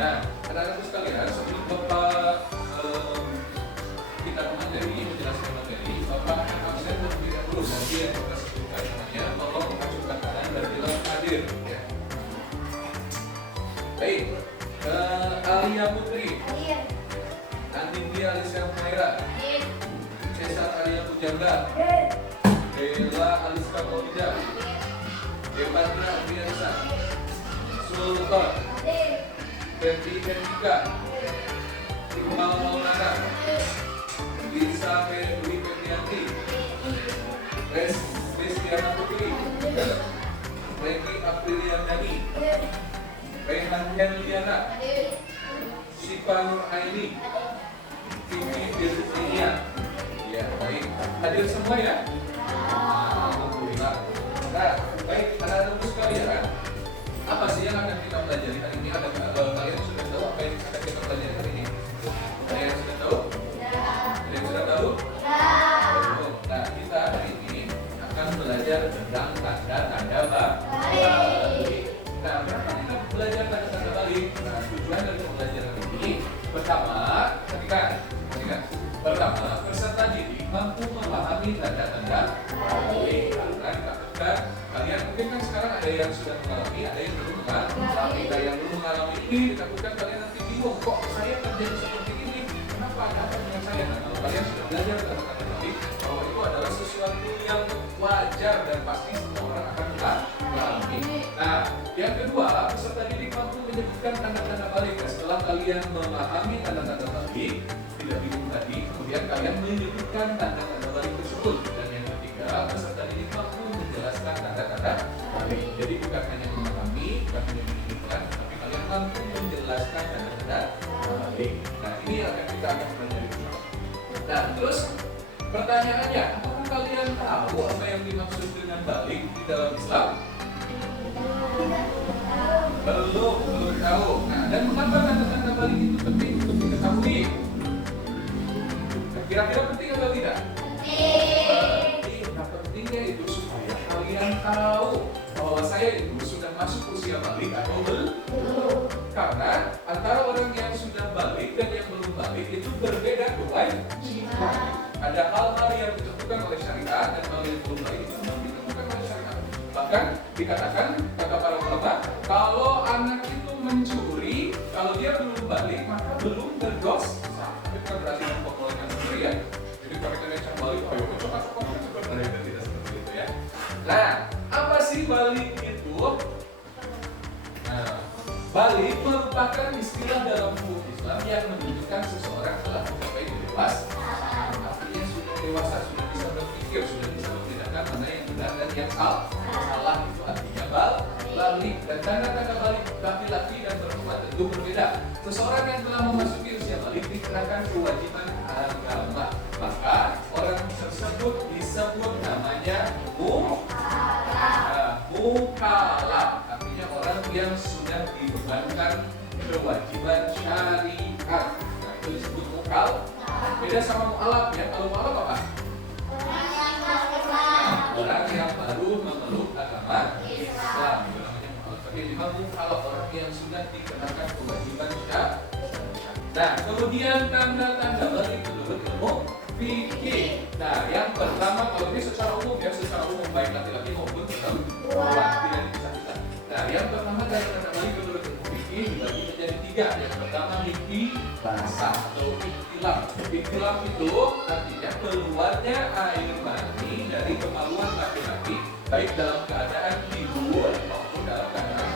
Nah, anak-anakku sekalian, sebelum Bapak kita materi, menjelaskan materi, Bapak absen terlebih dahulu. Nanti yang kita sebutkan namanya, tolong ajukan tangan dan bilang hadir. Ya. Baik, Alia Putri, Andindia Alicia Maira, Cesar Alia Pujangga, Bella Aliska Maulida, Devandra Andriansa, Sultan, Fendi Fendika, Iqbal Maulana, Lisa Dwi Febrianti, Restiana Putri, Regi Apriliandani, Rehan Henliana, Sipa Nur Aini, Vivi Virginia. Ya, baik. Hadir semua ya? Alhamdulillah. Nah, baik, anak-anakku sekalian, apa sih yang akan kita pelajari hari ini? Kalian sudah tahu apa yang akan kita pelajari hari ini? Ada yang sudah tahu? Ada yang sudah tahu? Nah, kita hari ini akan belajar tentang tanda-tanda balik. Nah, kenapa kita belajar tanda-tanda balik? Nah, tujuan dari pembelajaran ini pertama, pertama, peserta didik mampu memahami tanda-tanda balik. Karena dikatakan kalian mungkin kan sekarang ada yang sudah mengalami, ada yang belum mengalami. Nah, yang belum mengalami ini ditakutkan kalian nanti bingung, kok saya terjadi seperti ini? Kenapa ada apa dengan saya? Nah, kalau kalian sudah belajar tanda-tanda balik, bahwa itu adalah sesuatu yang wajar dan pasti semua orang akan mengalami. Nah, yang kedua, peserta didik mampu menyebutkan tanda-tanda balik. Nah, setelah kalian memahami tanda-tanda balik, tidak bingung tadi, kemudian kalian menyebutkan tanda-tanda balik tersebut. Dan yang ketiga, peserta didik mampu menjelaskan tanda-tanda balik. Jadi bukan hanya memahami, bukan hanya menyebutkan, tapi kalian mampu menjelaskan tanda-tanda balik. Nah, ini yang kita akan pelajari. Nah, terus pertanyaannya, apakah kalian tahu apa yang dimaksud dengan balik di dalam Islam? Belum tahu. Nah, dan mengapa tanda-tanda balik itu penting untuk diketahui? Kira-kira penting atau tidak? Penting. Nah, pentingnya itu supaya kalian tahu bahwa saya itu sudah masuk usia balik atau belum. Karena antara orang yang sudah balik dan yang belum balik itu berbeda kewajiban. Ada hal-hal yang ditentukan oleh syariat dan hal yang belum balik itu belum ditentukan oleh syariat. Bahkan dikatakan kata para ulama, kalau anak itu mencuri, kalau dia belum balik maka belum berdosa. Tapi bukan berarti memperbolehkan mencuri ya. Jadi kalau kita yang balik, ayo coba sebenarnya tidak seperti itu ya. Nah, apa sih balik itu? Nah, balik merupakan istilah dalam hukum Islam yang menunjukkan seseorang telah mencapai dewasa. Artinya sudah dewasa, sudah bisa berpikir, sudah bisa membedakan mana yang benar dan yang salah. Salah itu artinya balik. Dan tanda-tanda balik laki-laki dan perempuan tentu berbeda. Seseorang yang telah memasuki usia balik dikenakan kewajiban agama. Maka orang tersebut disebut namanya mukallaf. Artinya orang yang sudah dibebankan kewajiban syariat. Beda sama mu'alaf ya. Kalau mu'alaf apa? Orang yang baru memeluk agama Islam, itu namanya mu'alaf. Tapi memang mu'alaf orang yang sudah dikenakan kewajiban syariat. Nah, kemudian tanda-tanda balik menurut ilmu fikih. Nah, yang pertama, kalau ini secara umum ya, secara umum baik laki-laki maupun perempuan tidak dipisah-pisah. Nah, yang pertama tanda-tanda balik menurut ilmu fikih dibagi menjadi 3. Yang pertama fikih basah atau iktilam. Iktilam itu artinya keluarnya air mani dari kemaluan laki-laki baik dalam keadaan tidur maupun dalam keadaan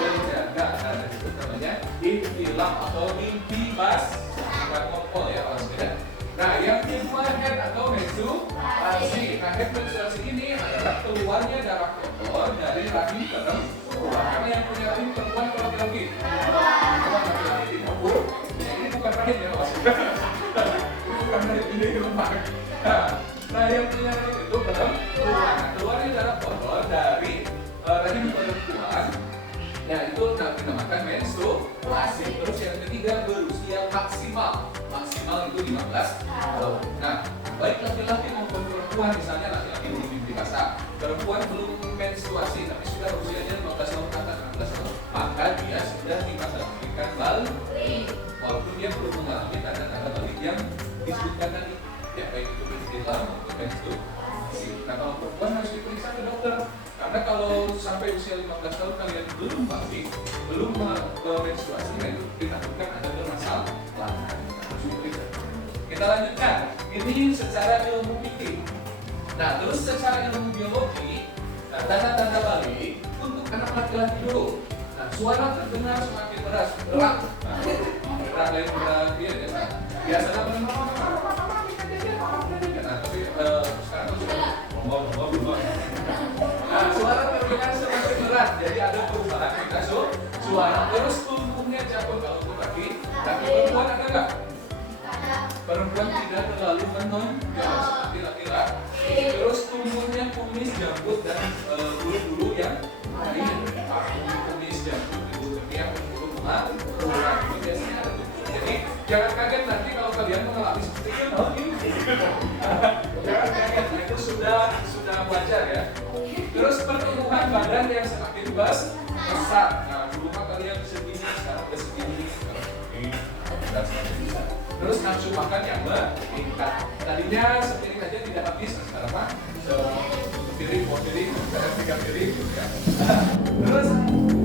berjaga. Nah, itu namanya iktilam atau mimpi basah. Bukan kompol ya, orang beda. Nah, yang kedua head atau menstruasi. Nah, head menstruasi ini adalah keluarnya darah kotor dari rahim perempuan. Karena yang punya rahim perempuan atau laki-laki? Kalau laki-laki di dapur, ini bukan rahim ya maksudnya. Ini bukan rahim, ini rumah. Nah, yang punya rahim itu perempuan. Nah, keluarnya darah kotor dari rahim perempuan. Nah, itu dinamakan menstruasi. Terus yang ketiga berusia maksimal. Maksimal itu 15 tahun. Nah, baik laki-laki maupun perempuan, misalnya laki-laki belum mimpi basah, perempuan belum menstruasi tapi sudah usianya 15 tahun ke atas, 16 tahun, maka dia sudah dikategorikan balik. Walaupun dia belum mengalami tanda-tanda balik yang disebutkan tadi, ya baik itu iktilam maupun menstruasi. Nah, kalau perempuan harus diperiksa ke dokter. Karena kalau sampai usia 15 tahun kalian belum balik, belum menstruasi, nah itu ditakutkan ada bermasalah. Kita lanjutkan. Ini secara ilmu fikih. Nah, terus secara ilmu biologi, nah, tanda-tanda balik untuk anak laki-laki dulu. Nah, suara terdengar semakin keras, berat. Nah, berat lain berat dia biasanya benar. Nah, tapi sekarang tuh sudah ngomong. Nah, suara terdengar semakin berat, jadi ada perubahan kita suara. Terus tubuhnya jatuh kalau untuk laki. Tapi perempuan ada nggak? Perempuan tidak terlalu menonjol seperti laki-laki. Terus tumbuhnya kumis, janggut dan bulu-bulu yang lain. Kumis, janggut, bulu ketiak, bulu kemar, itu biasanya ada tubuh. Jadi jangan kaget nanti kalau kalian mengalami seperti itu. Jangan kaget, itu sudah wajar ya. Terus pertumbuhan badan yang semakin besar. Nah, dulu mah kalian segini, sekarang udah segini. Dan semakin besar. Terus nafsu makan yang meningkat. Tadinya sepiring aja tidak habis, sekarang mah piring, dua piring, tiga piring. Ya. Terus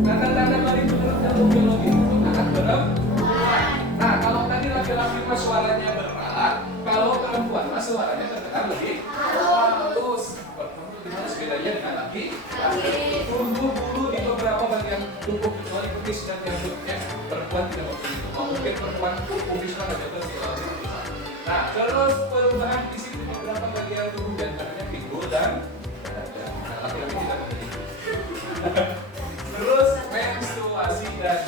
tanda-tanda balik menurut ilmu biologi untuk anak perempuan. Nah, kalau tadi laki-laki mah suaranya berat, kalau perempuan mah suaranya terdengar lebih halus. Gimana bedanya dengan laki? Tumbuh bulu di beberapa bagian tubuh kecuali petis dan janggutnya. Perempuan tidak begitu. Mungkin perempuan kumisnya ada terlalu. Nah, terus perubahan fisik di beberapa bagian tubuh dan antaranya pinggul dan dada. Nah, laki-laki tidak begitu. Terus menstruasi dan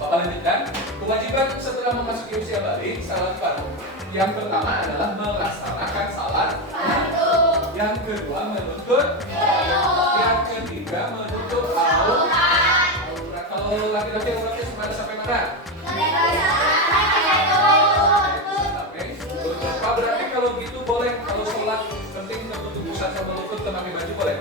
Bapak lanjutkan. Kewajiban setelah memasuki usia balik salat fardu. Yang pertama adalah melaksanakan salat fardu. Yang kedua menuntut ilmu. Yang ketiga menuntut aurat. Kalau laki-laki auratnya sampai mana? Pak, berarti kalau gitu boleh kalau sholat penting tertutup pusat sama lutut pakai baju boleh?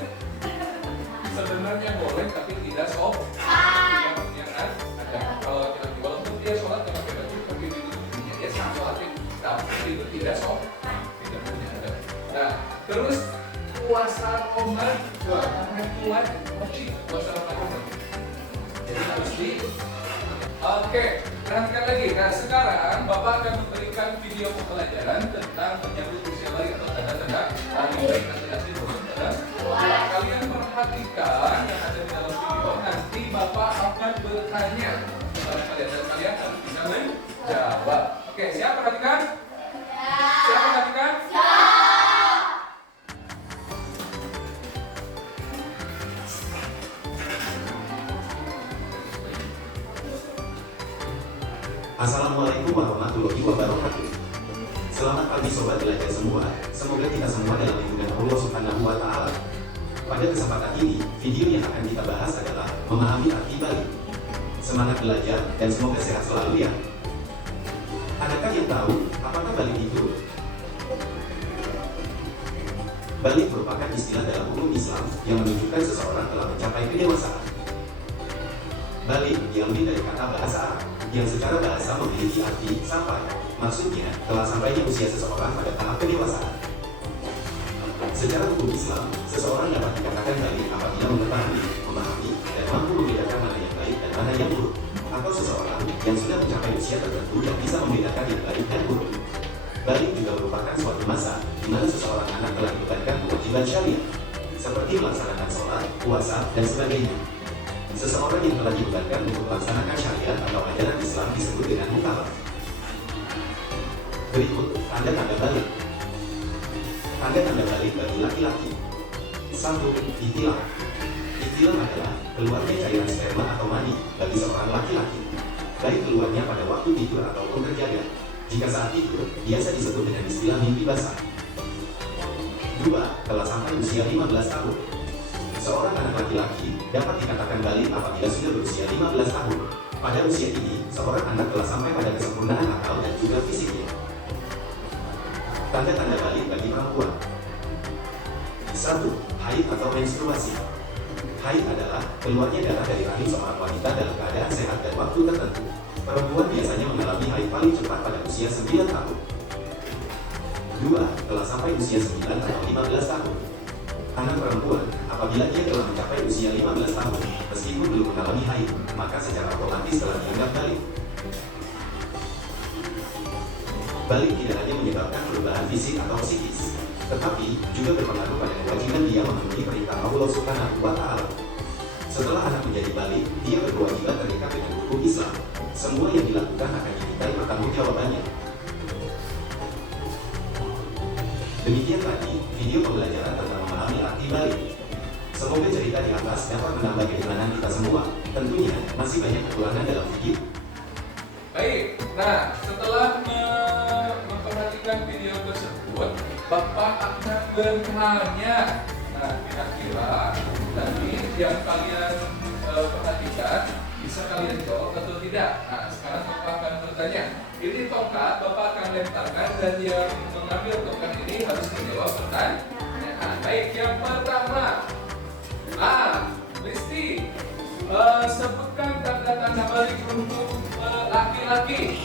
Sebenarnya boleh tapi tidak sopan. Ya kan? Ada kalau laki-laki walaupun dia sholat pakai baju tapi ditutupinya dia sama sholatnya tapi itu tidak sopan. Tidak punya ada. Nah, terus puasa Ramadan puasa Ramadan. Jadi harus di Oke, perhatikan lagi. Nah, sekarang Bapak akan memberikan video pembelajaran tentang menyambut usia balik atau tanda-tanda balik baik laki-laki maupun perempuan. Kalian perhatikan yang ada di dalam video. Nanti Bapak akan bertanya kepada kalian dan kalian harus bisa menjawab. Oke, siap perhatikan? Siap perhatikan? Assalamualaikum warahmatullahi wabarakatuh. Selamat pagi sobat belajar semua. Semoga kita semua dalam lindungan Allah Subhanahu wa Ta'ala. Pada kesempatan ini, video yang akan kita bahas adalah memahami arti balik. Semangat belajar dan semoga sehat selalu ya. Adakah yang tahu apakah balik itu? Balik merupakan istilah dalam hukum Islam yang menunjukkan seseorang telah mencapai kedewasaan. Balik diambil dari kata bahasa Arab yang secara bahasa memiliki arti sampai. Maksudnya, telah sampainya usia seseorang pada tahap kedewasaan. Secara hukum Islam, seseorang dapat dikatakan balik apabila mengetahui, memahami, dan mampu membedakan mana yang baik dan mana yang buruk. Atau seseorang yang sudah mencapai usia tertentu dan bisa membedakan yang baik dan buruk. Balik juga merupakan suatu masa di mana seseorang anak telah dibebankan kewajiban syariah, seperti melaksanakan sholat, puasa, dan sebagainya. Seseorang yang telah dibebankan untuk melaksanakan syariat atau ajaran Islam disebut dengan mukallaf. Berikut tanda-tanda balik. Tanda-tanda balik bagi laki-laki. 1. Ihtilam. Ihtilam adalah keluarnya cairan sperma atau mani bagi seorang laki-laki, baik keluarnya pada waktu tidur ataupun terjaga. Jika saat tidur, biasa disebut dengan istilah mimpi basah. 2. Telah sampai usia 15 tahun. Seorang anak laki-laki dapat dikatakan balik apabila sudah berusia 15 tahun. Pada usia ini, seorang anak telah sampai pada kesempurnaan akal dan juga fisiknya. Tanda-tanda balik bagi perempuan. 1. Haid atau menstruasi. Haid adalah keluarnya darah dari rahim seorang wanita dalam keadaan sehat dan waktu tertentu. Perempuan biasanya mengalami haid paling cepat pada usia 9 tahun. 2. Telah sampai usia 9 atau 15 tahun. Anak perempuan, apabila dia telah mencapai usia 15 tahun, meskipun belum mengalami haid, maka secara otomatis telah dianggap balik. Balik tidak hanya menyebabkan perubahan fisik atau psikis, tetapi juga berpengaruh pada kewajiban dia memenuhi perintah Allah Subhanahu wa Ta'ala. Setelah anak menjadi balik, dia berkewajiban terikat dengan hukum Islam. Semua yang dilakukan akan dimintai pertanggungjawabannya. Demikian tadi video pembelajaran tentang memahami arti balik. Semoga cerita di atas dapat menambah keimanan kita semua. Tentunya masih banyak kekurangan dalam video. Baik, nah setelah memperhatikan video tersebut, Bapak akan bertanya. Nah, kira-kira tadi yang kalian perhatikan bisa kalian jawab atau tidak? Nah, sekarang Bapak akan bertanya. Ini tongkat Bapak akan lemparkan dan yang mengambil tongkat ini harus menjawab pertanyaan. Baik, yang pertama, Listi, sebutkan tanda-tanda balik untuk laki-laki.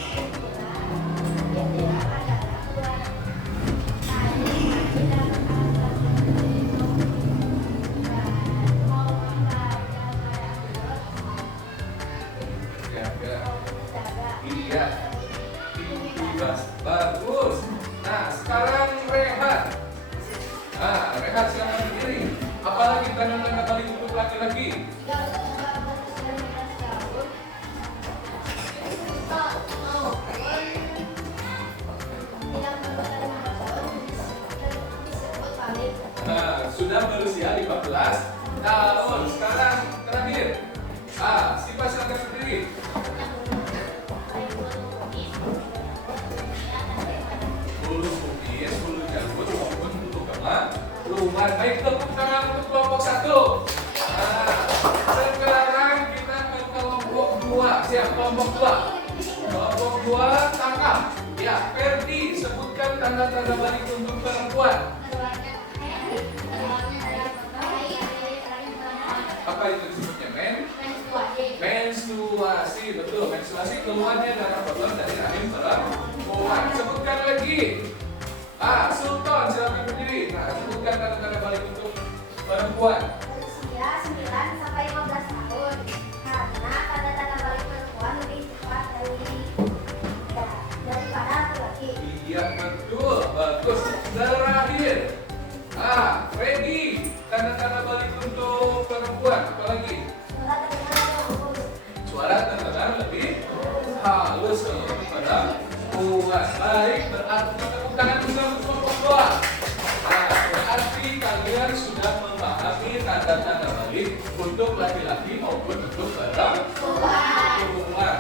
Iya. Bagus. Nah, sekarang Rehat. Rehat silakan berdiri. Apalagi tanda-tanda balik untuk laki-laki? Nah, sudah berusia 15 tahun. Sekarang terakhir. Siapa silakan berdiri. Bulu putih, bulu janggut maupun bulu kemaluan. Baik, tepuk tangan untuk kelompok 1. Sekarang kita ke kelompok 2. Siap, kelompok 2. Kelompok 2 tangkap. Ya, Ferdi, sebutkan tanda-tanda balik untuk perempuan. Apa itu disebutnya? Menstruasi. Betul, menstruasi keluarnya darah kotor dari rahim perempuan. Sebutkan lagi. Sultan silakan berdiri. Nah, sebutkan tanda-tanda balik untuk perempuan. Usia 9 sampai 15 tahun. Karena tanda-tanda balik perempuan lebih cepat daripada laki-laki. Iya, betul. Bagus. Terakhir. Freddy, tanda-tanda balik untuk perempuan. Apa lagi? Suara terdengar lebih halus daripada perempuan. Baik, berarti tepuk tangan juga untuk kelompok 2. Berarti kalian sudah memahami tanda-tanda balik untuk laki-laki maupun untuk perempuan.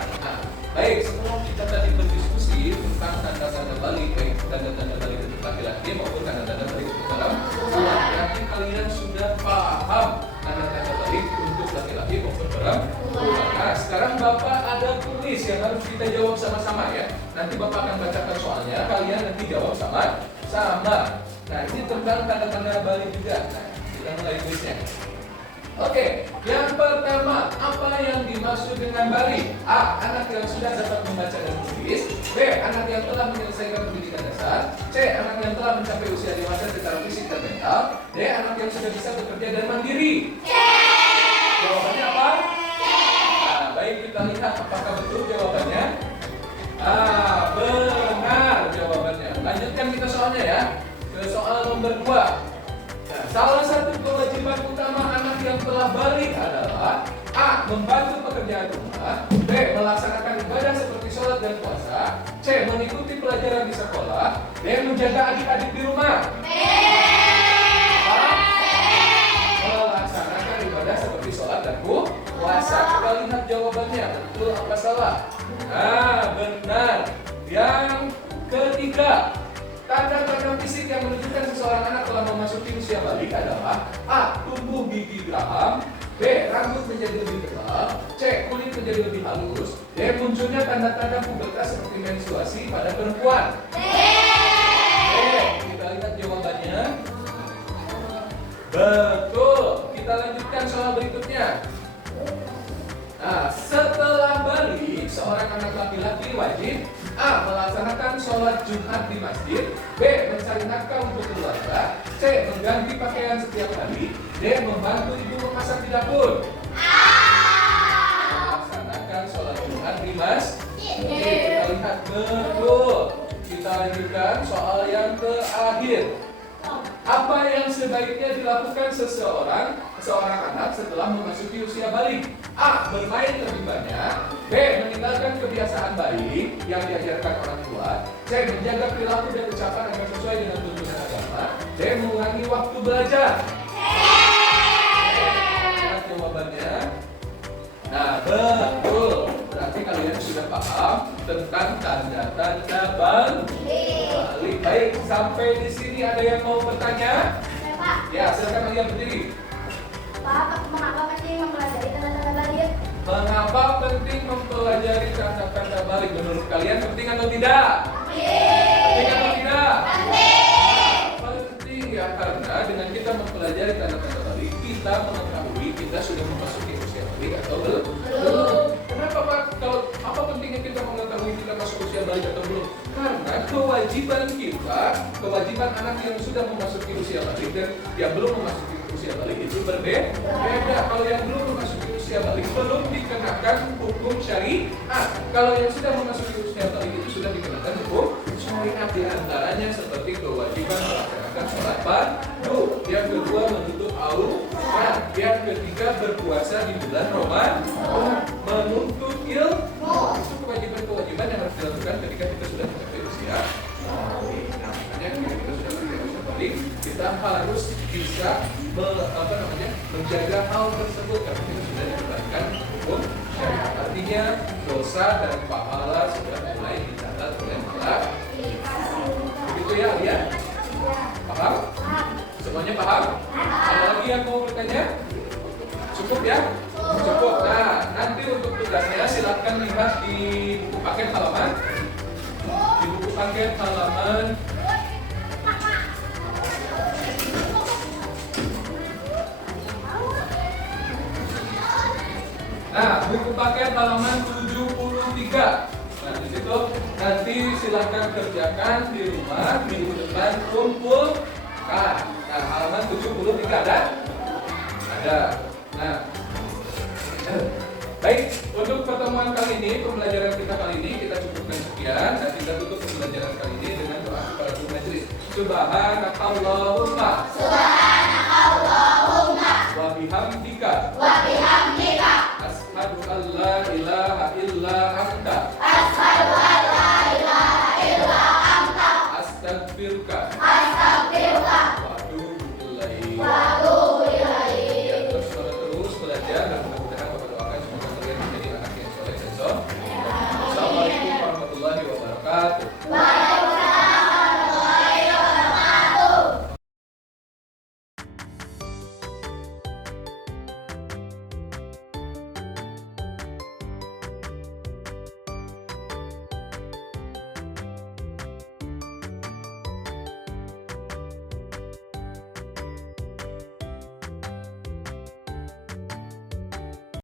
Baik, sebelum kita tadi berdiskusi tentang tanda-tanda balik, baik tanda-tanda balik untuk laki-laki maupun tanda-tanda balik untuk perempuan, berarti kalian sudah paham tanda-tanda balik untuk laki-laki maupun perempuan. Nah, sekarang Bapak ada kuis yang harus kita jawab sama-sama ya. Nanti Bapak akan bacakan soalnya, kalian nanti jawab sama-sama. Nah, ini tentang tanda-tanda balik juga. Nah, kita mulai kuisnya. Oke, yang pertama, apa yang dimaksud dengan balik? A. Anak yang sudah dapat membaca dan menulis. B. Anak yang telah menyelesaikan pendidikan dasar. C. Anak yang telah mencapai usia dewasa secara fisik dan mental. D. Anak yang sudah bisa bekerja dan mandiri. Jawabannya apa? Nah, baik, kita lihat apakah betul jawabannya. Benar jawabannya. Lanjutkan kita soalnya ya. Ke soal nomor 2. Nah, salah satu kewajiban utama anak yang telah balik adalah A. Membantu pekerjaan rumah. B. Melaksanakan ibadah seperti sholat dan puasa. C. Mengikuti pelajaran di sekolah. D. Menjaga adik-adik di rumah. A. Melaksanakan ibadah seperti sholat dan puasa. Kita lihat jawabannya, betul apa salah? Nah, benar. Yang ketiga, tanda-tanda fisik yang menunjukkan seseorang anak telah memasuki usia balik adalah A. Tumbuh gigi geraham. B. Rambut menjadi lebih tebal. C. Kulit menjadi lebih halus. D. Munculnya tanda-tanda pubertas seperti menstruasi pada perempuan. D. Kita lihat jawabannya. Betul. Kita lanjutkan soal berikutnya. Nah, setelah balik, seorang anak laki-laki wajib A. Melaksanakan sholat Jumat di masjid. B. Mencari nafkah untuk keluarga. C. Mengganti pakaian setiap hari. D. Membantu ibu memasak di dapur. Melaksanakan sholat Jumat di masjid. Kita lihat betul. Kita lanjutkan soal yang terakhir. Apa yang sebaiknya dilakukan seorang anak setelah memasuki usia balik? A. Bermain lebih banyak. B. Meninggalkan kebiasaan baik yang diajarkan orang tua. C. Menjaga perilaku dan ucapan agar sesuai dengan tuntunan agama. D. Mengurangi waktu belajar. Nah, jawabannya. Nah, betul. Berarti kalian sudah paham tentang tanda-tanda balik. Baik, sampai di sini ada yang mau bertanya? Ya, silakan kalian berdiri. Pak, mengapa penting mempelajari tanda-tanda balik? Mengapa penting mempelajari tanda-tanda balik? Menurut kalian penting atau tidak? Penting atau tidak? Penting ya, karena dengan kita mempelajari tanda-tanda balik, kita mengetahui kita sudah memasuki usia balik atau belum. Kenapa Pak? Kalau apa pentingnya kita mengetahui kita masuk usia balik atau belum? Karena kewajiban anak yang sudah memasuki usia balik dan yang belum memasuki usia balik itu berbeda. Kalau yang belum memasuki usia balik belum dikenakan hukum syariat. Kalau yang sudah memasuki usia balik itu sudah dikenakan hukum syariat, di antaranya seperti kewajiban melaksanakan sholat fardu, yang kedua menutup aurat, yang ketiga berpuasa di bulan Ramadan, menuntut ilmu. Itu kewajiban yang harus dilakukan ketika kita sudah mencapai usia balik. Nah, makanya ketika kita sudah mencapai usia balik, kita harus bisa menjaga hal tersebut karena kita sudah diberikan hukum syariat. Artinya dosa dan pahala sudah mulai dicatat oleh Allah. Begitu ya, Alia? Paham? Semuanya paham? Ada lagi yang mau bertanya? Cukup ya? Cukup. Nah, nanti untuk tugasnya silakan lihat di buku paket halaman. Di buku paket halaman Nah, buku paket halaman 73. Nah, di situ nanti silakan kerjakan di rumah, minggu depan kumpulkan. Nah, halaman 73 ada? Ada. Nah, baik, untuk pertemuan kali ini, pembelajaran kita kali ini kita cukupkan sekian dan kita tutup pembelajaran kali ini dengan doa kepada majelis. Subhanakallahumma wa bihamdika asyhadu an la ilaha illa anta astaghfiruka wa atubu ilaik. Ya, terus belajar dan mudah-mudahan Bapak doakan semoga kalian menjadi anak yang soleh dan soleh.